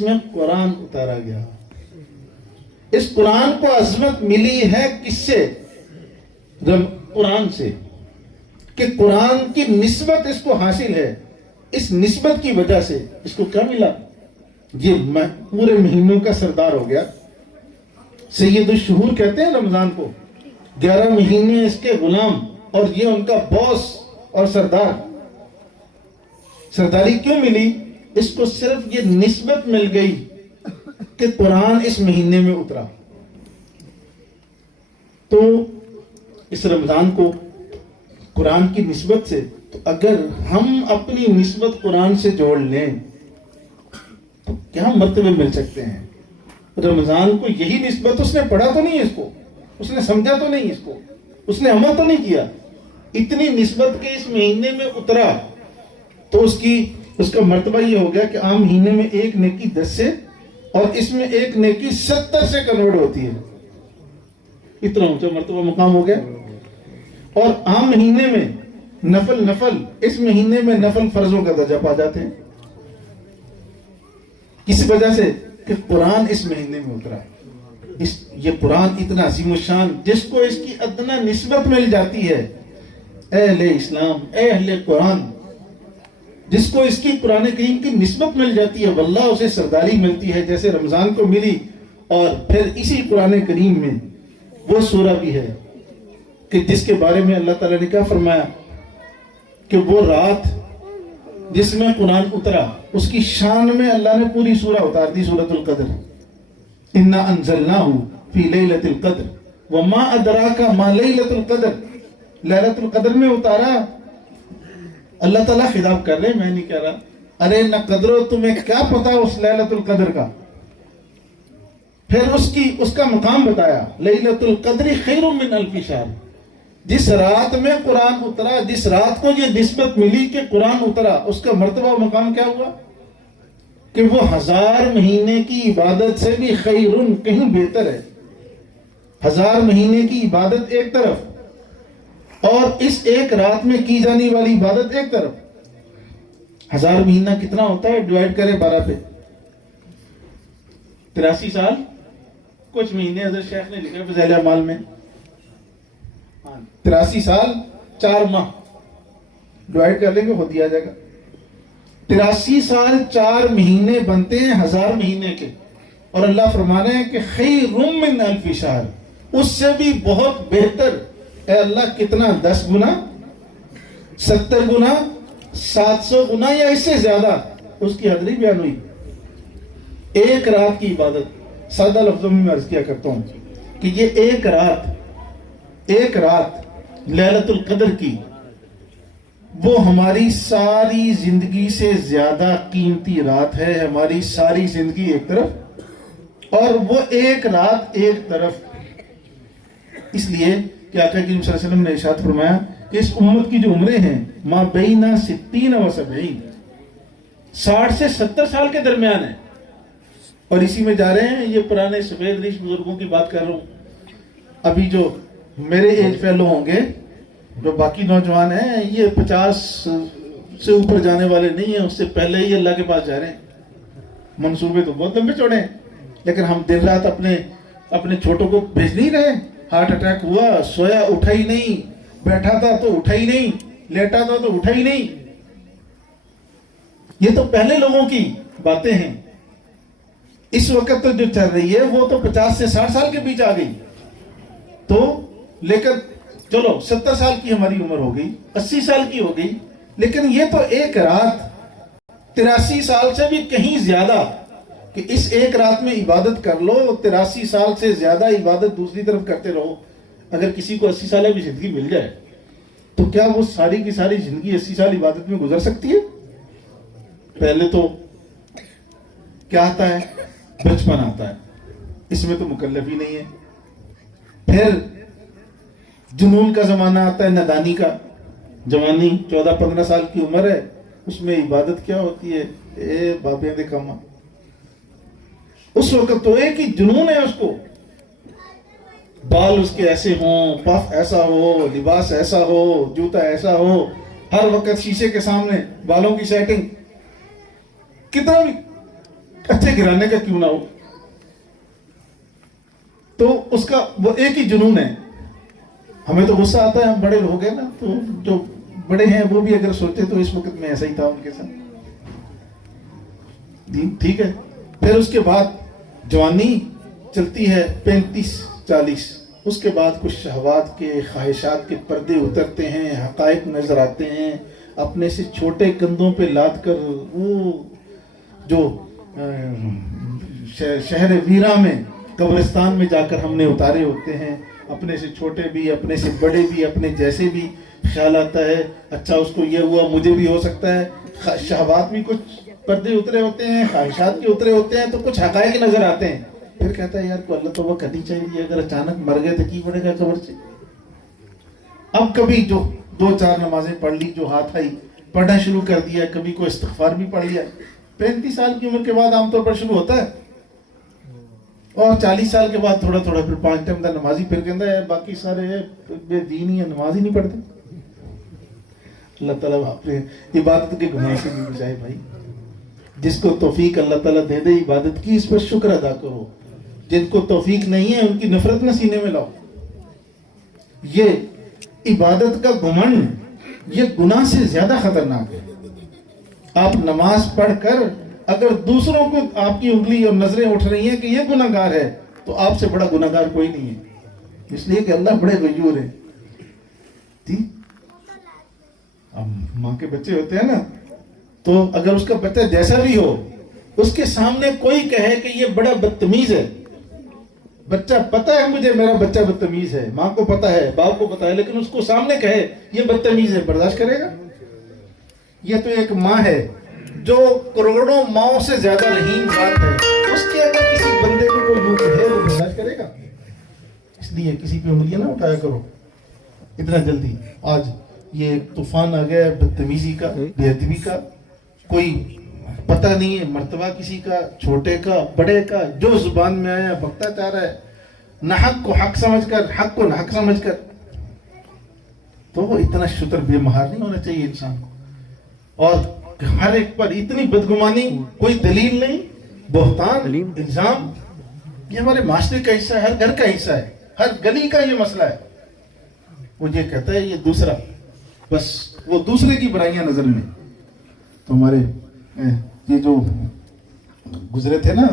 میں قرآن اتارا گیا. اس قرآن کو عظمت ملی ہے کس سے؟ قرآن سے، کہ قرآن کی نسبت اس کو حاصل ہے. اس نسبت کی وجہ سے اس کو کیا ملا؟ یہ پورے مہینوں کا سردار ہو گیا. سید الشہور کہتے ہیں رمضان کو. 11 مہینے اس کے غلام اور یہ ان کا باس اور سردار. سرداری کیوں ملی؟ اس کو صرف یہ نسبت مل گئی کہ قرآن اس مہینے میں اترا. تو اس رمضان کو قرآن کی نسبت سے، تو اگر ہم اپنی نسبت قرآن سے جوڑ لیں تو کیا مرتبے مل سکتے ہیں. رمضان کو یہی نسبت، اس نے پڑھا تو نہیں اس کو، اس نے سمجھا تو نہیں اس کو، اس نے عمل تو نہیں کیا. اتنی نسبت کے اس مہینے میں اترا تو اس کا مرتبہ یہ ہو گیا کہ عام مہینے میں ایک نیکی 10 سے اور اس میں ایک نیکی 70 سے کنورٹ ہوتی ہے. اتنا اونچا مرتبہ مقام ہو گیا. اور عام مہینے میں نفل، اس مہینے میں نفل فرضوں کا درجہ پا جاتے ہیں. کس وجہ سے؟ کہ قرآن اس مہینے میں اترا. یہ قرآن اتنا عظیم الشان، جس کو اس کی ادنا نسبت مل جاتی ہے، اہل اسلام، اہل قرآن، جس کو اس کی قرآن کریم کی نسبت مل جاتی ہے، واللہ اسے سرداری ملتی ہے جیسے رمضان کو ملی. اور پھر اسی قرآن کریم میں وہ سورہ بھی ہے کہ جس کے بارے میں اللہ تعالیٰ نے کیا فرمایا کہ وہ رات جس میں قرآن اترا، اس کی شان میں اللہ نے پوری سورہ اتار دی، سورۃ القدر. انا انزلناہ فی لیلۃ القدر وما ادراک ما لیلۃ القدر. لیلۃ القدر میں اتارا. اللہ تعالیٰ خطاب کر رہے، میں نہیں کہہ رہا. ارے نہ قدرو، تمہیں کیا پتا اس لیلۃ القدر کا؟ پھر اس کا مقام بتایا، لیلۃ القدر خیر من الف شہر. جس رات میں قرآن اترا، جس رات کو یہ نسبت ملی کہ قرآن اترا، اس کا مرتبہ و مقام کیا ہوا کہ وہ 1000 مہینے کی عبادت سے بھی خیر، کہیں بہتر ہے. 1000 مہینے کی عبادت ایک طرف اور اس ایک رات میں کی جانے والی عبادت ایک طرف. 1000 مہینہ کتنا ہوتا ہے؟ ڈیوائڈ کریں 12 پہ. 83 سال کچھ مہینے حضرت شیخ نے لکھا فضائل اعمال میں. 83 سال 4 ماہ ڈیوائڈ کر لیں گے، خود ہی آ جائے گا. 83 سال 4 مہینے بنتے ہیں 1000 مہینے کے. اور اللہ فرما رہے ہیں کہ خیر من الف شہر، اس سے بھی بہت بہتر. اے اللہ کتنا؟ 10 گنا، 70 گنا، 700 گنا یا اس سے زیادہ. اس کی حد نہیں بیان ہوئی. ایک رات کی عبادت، سادہ لفظوں میں عرض کیا کرتا ہوں کہ یہ ایک رات لیلۃ القدر کی، وہ ہماری ساری زندگی سے زیادہ قیمتی رات ہے. ہماری ساری زندگی ایک طرف اور وہ ایک رات ایک طرف. اس لیے کہ آقا کریم صلی اللہ علیہ وسلم نے ارشاد فرمایا کہ اس امت کی جو عمریں ہیں ما بین 60 و 70، 60 سے 70 سال کے درمیان ہے. اور اسی میں جا رہے ہیں. یہ پرانے سفید ریش بزرگوں کی بات کر رہا ہوں. ابھی جو میرے ایج فیلو ہوں گے، جو باقی نوجوان ہیں، یہ 50 سے اوپر جانے والے نہیں ہیں، اس سے پہلے ہی اللہ کے پاس جا رہے ہیں. منصوبے تو بہت لمبے چوڑے ہیں، لیکن ہم دن رات اپنے چھوٹوں کو بھیج نہیں رہے. ہارٹ اٹیک ہوا، سویا اٹھا ہی نہیں، بیٹھا تھا تو اٹھا ہی نہیں، لیٹا تھا تو اٹھا ہی نہیں. یہ تو پہلے لوگوں کی باتیں ہیں. اس وقت تو جو چل رہی ہے وہ تو 50 سے 60 سال کے بیچ آ گئی. تو لیکن چلو 70 سال کی ہماری عمر ہو گئی، 80 سال کی ہو گئی، لیکن یہ تو ایک رات 83 سال سے بھی کہیں زیادہ کہ اس ایک رات میں عبادت کر لو. 83 سال سے زیادہ عبادت دوسری طرف کرتے رہو. اگر کسی کو 80 سال کی زندگی مل جائے تو کیا وہ ساری کی ساری زندگی 80 سال عبادت میں گزر سکتی ہے؟ پہلے تو کیا آتا ہے؟ بچپن آتا ہے، اس میں تو مکلف ہی نہیں ہے. پھر جنون کا زمانہ آتا ہے، نادانی کا. جوانی 14-15 سال کی عمر ہے، اس میں عبادت کیا ہوتی ہے؟ اے بابے دے کما. اس وقت تو ایک ہی جنون ہے اس کو. بال اس کے ایسے ہوں، پف ایسا ہو، لباس ایسا ہو، جوتا ایسا ہو، ہر وقت شیشے کے سامنے بالوں کی سیٹنگ. کتنا بھی اچھے گھرانے کا کیوں نہ ہو. تو اس کا وہ ایک ہی جنون ہے. ہمیں تو غصہ آتا ہے, ہم بڑے ہو گئے نا, تو جو بڑے ہیں وہ بھی اگر سوچتے تو اس وقت میں ایسا ہی تھا ان کے ساتھ. ٹھیک ہے. پھر اس کے بعد جوانی چلتی ہے 35-40. اس کے بعد کچھ شہوات کے, خواہشات کے پردے اترتے ہیں, حقائق نظر آتے ہیں. اپنے سے چھوٹے کندھوں پہ لاد کر وہ جو شہر ویرا میں, قبرستان میں جا کر ہم نے اتارے ہوتے ہیں. اپنے سے چھوٹے بھی, اپنے سے بڑے بھی, اپنے جیسے بھی. خیال آتا ہے اچھا اس کو یہ ہوا, مجھے بھی ہو سکتا ہے. شہوات بھی کچھ پردے اترے ہوتے ہیں, خواہشات کے اترے ہوتے ہیں, تو کچھ حقائق نظر آتے ہیں. پھر کہتا ہے یار کو اللہ توبہ کرنی چاہیے, اگر اچانک مر گئے تو کی پڑے گا قبر سے. اب کبھی جو 2-4 نمازیں پڑھ لی, جو ہاتھ آئی پڑھنا شروع کر دیا, کبھی کوئی استغفار بھی پڑھ لیا. 35 سال کی عمر کے بعد عام طور پر شروع ہوتا ہے, اور 40 سال کے بعد تھوڑا تھوڑا پھر 5 ٹائم دا نمازی. پھر کہتا ہے باقی سارے بے دین ہی, نماز ہی نہیں پڑھتے. اللہ تعالیٰ اپنے عبادت کے گناہ سے بھی بچائے بھائی. جس کو توفیق اللہ تعالیٰ دے دے عبادت کی, اس پر شکر ادا کرو. جن کو توفیق نہیں ہے ان کی نفرت نہ سینے میں لاؤ. یہ عبادت کا گھمنڈ یہ گناہ سے زیادہ خطرناک ہے. آپ نماز پڑھ کر اگر دوسروں کو آپ کی انگلی اور نظریں اٹھ رہی ہیں کہ یہ گناہ گار ہے, تو آپ سے بڑا گناہ گار کوئی نہیں ہے. اس لیے کہ اللہ بڑے غیور ہے. اب ماں کے بچے ہوتے ہیں نا, تو اگر اس کا بچہ جیسا بھی ہو, اس کے سامنے کوئی کہے کہ یہ بڑا بدتمیز ہے, بچہ پتا ہے مجھے میرا بچہ بدتمیز ہے, ماں کو پتا ہے, باپ کو پتا ہے, لیکن اس کو سامنے کہے یہ بدتمیز ہے, برداشت کرے گا؟ یہ تو ایک ماں ہے جو کروڑوں ماؤں سے زیادہ رحیم ذات ہے, اس کے اگر کسی بندے کو کوئی یوں کہے وہ برداشت کرے گا؟ اس لیے کسی پہ انگلیاں نہ اٹھایا کرو اتنا جلدی. آج یہ طوفان آ گیا بدتمیزی کا, بے ادبی کا. کوئی پتہ نہیں ہے مرتبہ کسی کا, چھوٹے کا, بڑے کا, جو زبان میں آیا بکتا چاہ رہا ہے, نہ حق کو حق سمجھ کر, حق کو نہ حق سمجھ کر. تو وہ اتنا شتر بے مہار نہیں ہونا چاہیے انسان کو. اور ہر ایک پر اتنی بدگمانی, کوئی دلیل نہیں, بہتان, الزام, یہ ہمارے معاشرے کا حصہ ہے, ہر گھر کا حصہ ہے, ہر گلی کا یہ مسئلہ ہے. وہ یہ کہتا ہے یہ دوسرا, بس وہ دوسرے کی برائیاں نظر میں. تو ہمارے یہ جو گزرے تھے نا